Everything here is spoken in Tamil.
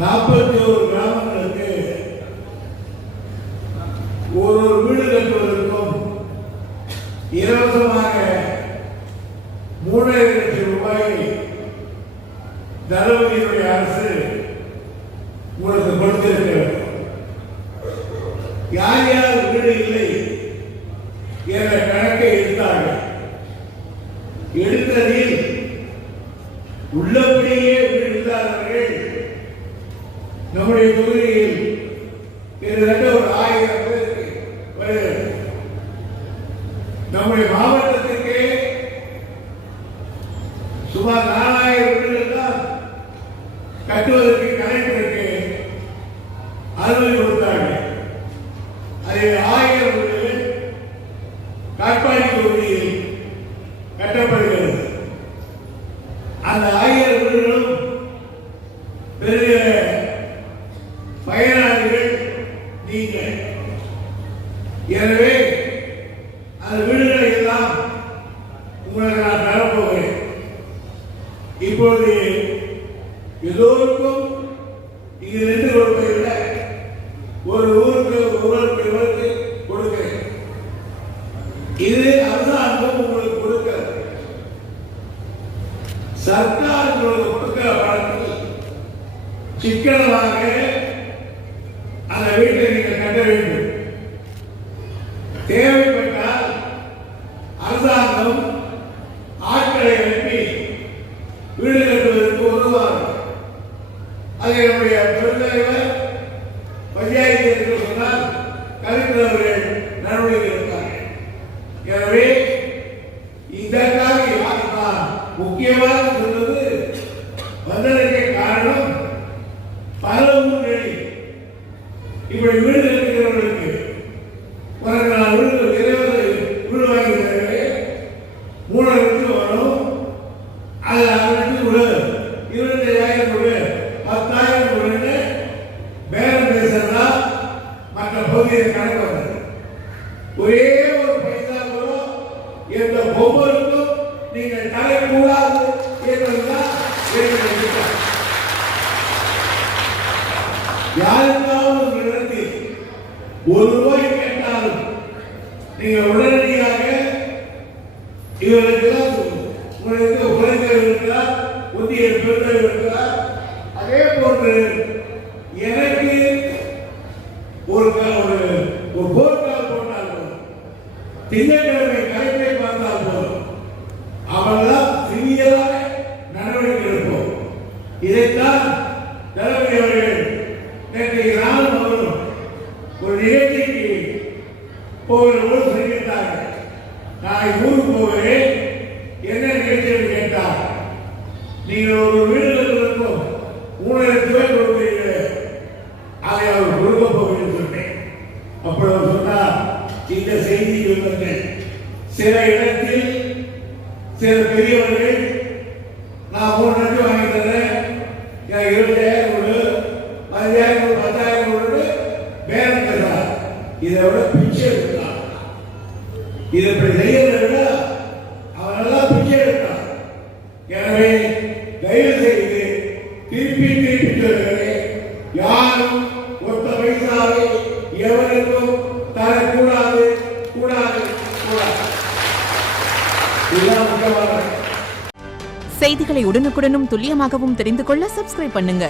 41 கிராமங்களுக்கு ஒரு வீடு கட்டுவதற்கும் இலவசமாக 3,00,000 ரூபாய் தளபதியுடைய அரசு உங்களுக்கு கொடுத்திருக்கிறது. யார் யார் வீடு இல்லை என்ற கணக்கை எடுத்தார்கள். எடுத்ததில் உள்ளபடியே வீடு இல்லாதவர்கள் நம்முடைய தொகுதியில் கிட்டத்தட்ட ஒரு 1000 பேருக்கு வருகிறது. நம்முடைய மாவட்டத்திற்கே சுமார் 4,000 வீடுகள் தான் கட்டுவதற்கு கலெக்டருக்கு அனுமதி கொடுத்தார்கள். அதில் 1000 வீடுகள் காட்பாடி தொகுதியில் கட்டப்படுகிறது. அந்த 1000 வீடுகளும் பெரிய பயனாளிகள் நீங்கள். எனவே அந்த வீடுகளை எல்லாம் உங்களுக்கு நான் தரப்போகிறேன். இப்பொழுது எல்லோருக்கும் இங்கு நின்று கொடுப்பதை விட ஒரு ஊருக்கு ஒருவருக்கு கொடுக்கிறேன். இது அரசாங்கம் உங்களுக்கு கொடுக்கிறது. சர்க்கார் உங்களுக்கு கொடுக்கிற பணத்தில் சிக்கனமாக அந்த வீட்டை நீங்கள் கட்ட வேண்டும். தேவைப்பட்டால் அரசாங்கம் ஆட்களை அனுப்பி வீடு கட்டுவதற்கு உதவுவார்கள். அதை நம்முடைய பெருந்தலைவர் பஞ்சாயத்து என்று சொன்னால் கலெக்டர் அவர்கள் நடவடிக்கை எடுத்தார்கள். எனவே இதற்காக நான் முக்கியமாக சொன்னது வந்ததற்கு காரணம் பல ஊர்களில் இப்படி வீடு கட்டுகிறவர்களுக்கு உனக்கு நான் வீடு வீடு வாங்கி தருவேன், 3 லட்சம் வரும், அது 6 லட்சம் கொடு, 25,000 கொடு, 10,000 கொடுன்னு பேரம் பேசுறதா மற்ற பகுதியில் கணக்கு வந்தது. ஒரே ஒரு பைசா கூட எந்த ஒவ்வொருக்கும் நீங்கள் தரக்கூடாது என்பதுதான் யாருக்காவது ஒரு இடத்தில் 1 ரூபாய் கேட்டாலும் நீங்கள் உடனடியாக இவருக்கு தான் உங்களுக்கு குறைந்தவர் இருக்கிறார், ஒன்றிய பெருந்தவர் இருக்கிறார். அதே போன்று எனக்கு ஒரு போர்க்கால் போட்டால் போதும், திங்கட்கிழமை கலைப்பை பார்த்தால் போதும், அவெல்லாம் சிறியதாக நடவடிக்கை எடுப்போம். இதைத்தான் தளபதி அவர்கள் நேற்றைக்கு நானும் அவரும் ஒரு நிகழ்ச்சிக்கு போகிற போது சொல்லியிருந்தார்கள். நான் ஊருக்கு போகிறேன், என்ன நிகழ்ச்சி கேட்டார். நீங்கள் ஒரு வீடு கட்டுவதற்கும் 3,00,000 ரூபாய் கொடுக்கிறீர்கள், அதை அவர் கொடுக்க போகிறேன் சொன்னேன். அப்படி அவர் சொன்னார், இந்த செய்தி சொல்லுங்கள். சில இடத்தில் சில பெரியவர்கள் நான் 3 லட்சம் வாங்கி தரேன், 20,000 கொடு, 15,000 கொடு, 10,000 கொடு பேரம் பேசுறார். இதை விட பிச்சை எடுத்தார். இதை இப்படி செய்யறதை விட அவனெல்லாம் பிச்சை எடுத்தார். எனவே தயவு செய்து திருப்பி சொல்கிறேன், யாரும் ஒத்த பைசாவை எவருக்கும் தரக்கூடாது கூடாது கூடாது. இதுதான் முக்கியமான செய்திகளை உடனுக்குடனும் துல்லியமாகவும் தெரிந்து கொள்ள சப்ஸ்கிரைப் பண்ணுங்க.